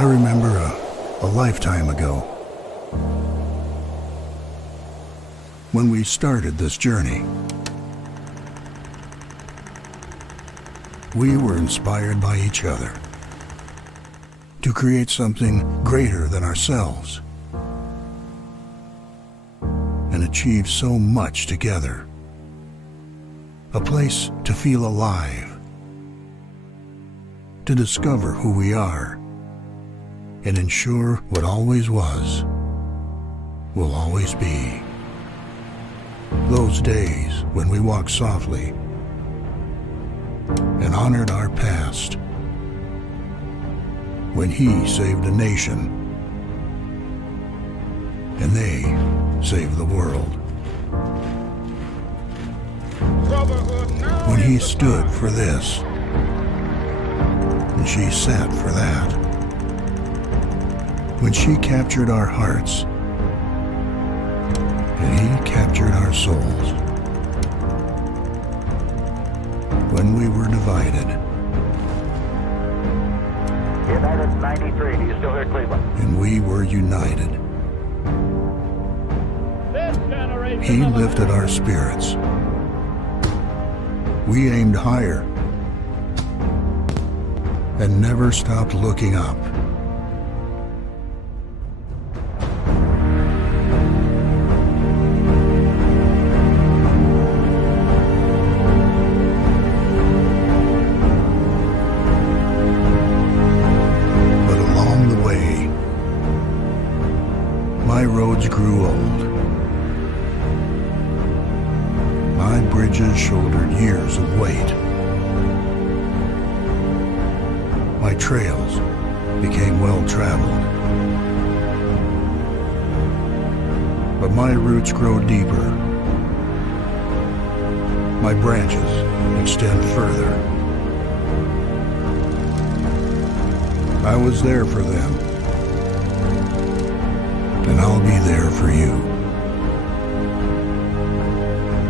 I remember a lifetime ago, when we started this journey, we were inspired by each other to create something greater than ourselves and achieve so much together. A place to feel alive, to discover who we are, and ensure what always was will always be. Those days when we walked softly and honored our past, when he saved a nation and they saved the world. When he stood for this and she sat for that. When she captured our hearts and he captured our souls. When we were divided. United 93, do you still hear Cleveland? And we were united. He lifted our spirits. We aimed higher and never stopped looking up. My roads grew old. My bridges shouldered years of weight. My trails became well-traveled. But my roots grow deeper. My branches extend further. I was there for them. And I'll be there for you.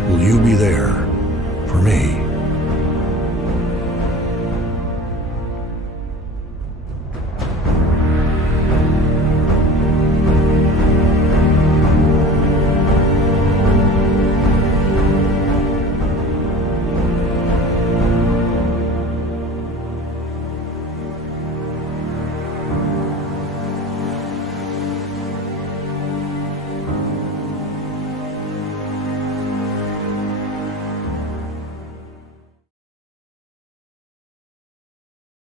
Will you be there